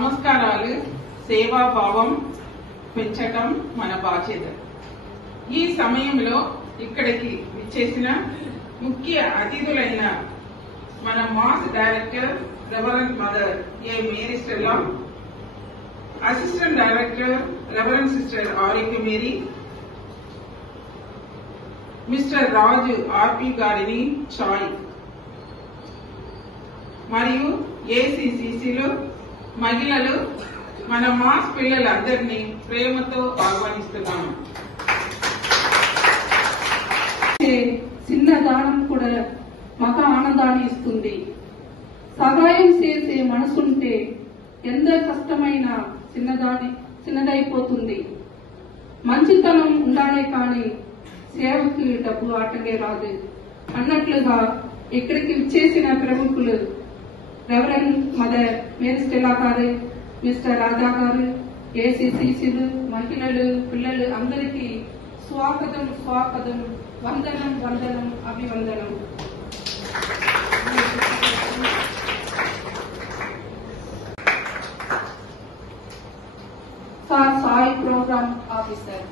సంస్కారాలు సేవాభావం పెంచటం మన బాధ్యత. ఈ సమయంలో ఇక్కడికి విచ్చేసిన ముఖ్య అతిథులైన మన మాస్ director reverend mother A Mary Stella, assistant director reverend sister ఆరిక మేరీ, మిస్టర్ రాజు ఆర్పి గారిని చాయ్ మరియు ఏసీసీసీలు మహిళలు మన మాస్ పిల్లలందరినీ ప్రేమతో ఆహ్వానిస్తున్నాము. చిన్న దానం కూడా మహా ఆనందాన్ని ఇస్తుంది. సహాయం చేసే మనసుంటే ఎంత కష్టమైన చిన్నదైపోతుంది. మంచితనం ఉండాలే కానీ సేవకి డబ్బు ఆటంకే రాదు అన్నట్లుగా ఇక్కడికి విచ్చేసిన ప్రముఖులు రెవరెండ్ మదర్ మేరీ స్టెల్లా గారు, మిస్టర్ రాజా గారు, ఏసీసీసీలు మహిళలు పిల్లలు అందరికీ స్వాగతం స్వాగతం, వందనం వందనం అభివందనం. ఫర్ సాయి ప్రోగ్రామ్ ఆఫీసర్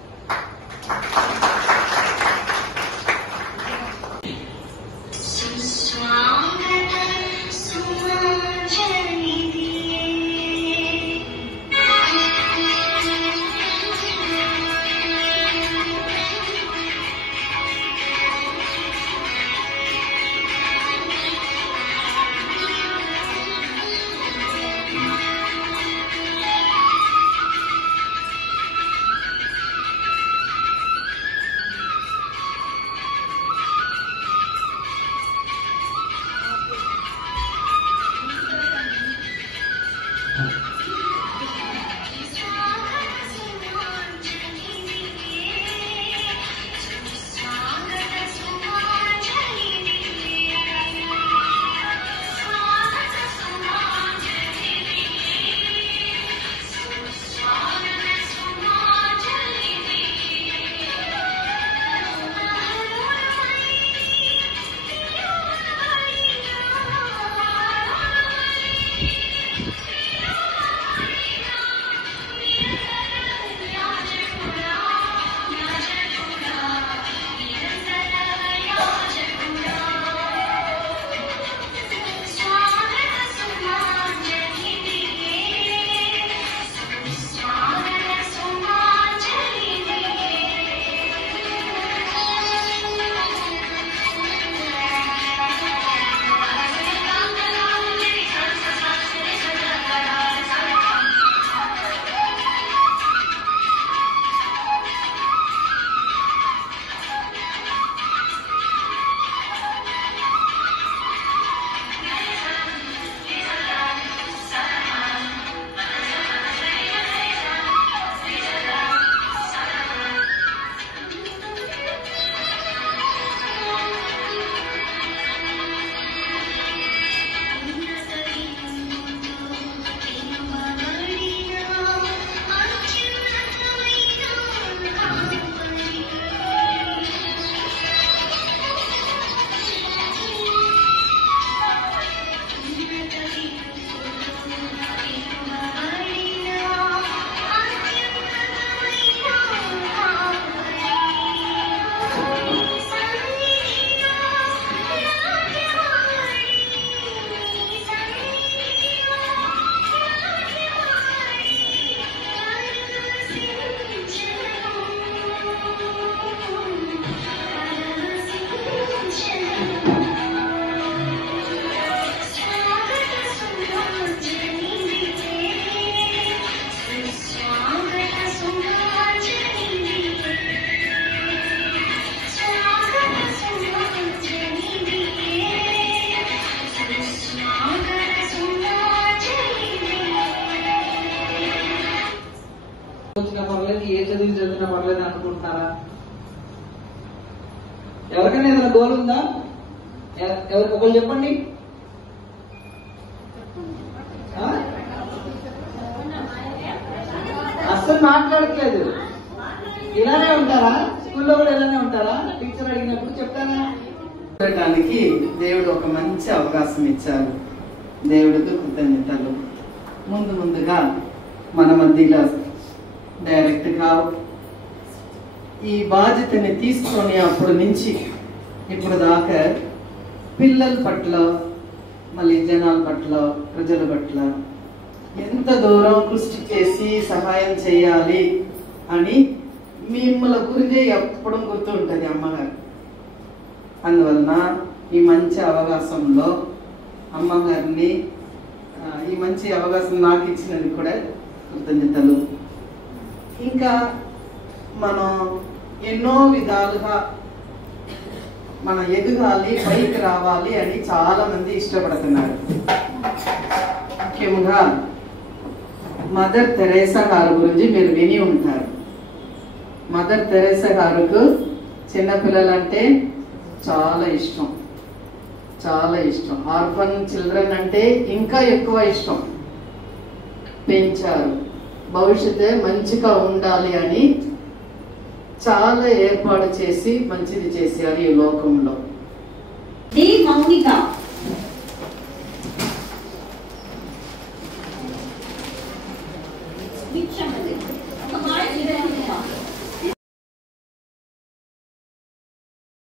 పర్లేదు, ఏ చదివి చదివినా పర్లేదు అనుకుంటున్నారా? ఎవరికైనా ఏదైనా గోల్ ఉందా? ఎవరికి ఒకళ్ళు చెప్పండి. అస్సలు మాట్లాడట్లేదు. ఇలానే ఉంటారా? స్కూల్లో కూడా ఇలానే ఉంటారా? టీచర్ అడిగినప్పుడు చెప్తారా? చూడటానికి దేవుడు ఒక మంచి అవకాశం ఇచ్చారు. దేవుడికి కృతజ్ఞతలు. ముందుగా మన మధ్యలో డైరెక్ట్గా ఈ బాధ్యతని తీసుకొని అప్పటి నుంచి ఇప్పుడు దాకా పిల్లల పట్ల, మళ్ళీ జనాల పట్ల, ప్రజల పట్ల ఎంత దూరం కృషి చేసి సహాయం చేయాలి అని మిమ్మల్ని గురించి ఎప్పుడు గుర్తుంటుంది అమ్మగారు. అందువలన ఈ మంచి అవకాశంలో అమ్మగారిని, ఈ మంచి అవకాశం నాకు ఇచ్చినందుకు కూడా కృతజ్ఞతలు. ఇంకా మనం ఎన్నో విధాలుగా మన ఎదగాలి, పైకి రావాలి అని చాలా మంది ఇష్టపడుతున్నారు. ముఖ్యంగా మదర్ తెరేసా గారి గురించి మీరు విని ఉంటారు. మదర్ తెరేసా గారికి చిన్నపిల్లలంటే చాలా ఇష్టం, చాలా ఇష్టం. ఆర్ఫన్ చిల్డ్రన్ అంటే ఇంకా ఎక్కువ ఇష్టం. పెంచారు, భవిష్యత్తు మంచిగా ఉండాలి అని చాలా ఏర్పాటు చేసి మంచిది చేశారు ఈ లోకంలో. మౌనిక భిక్షమణి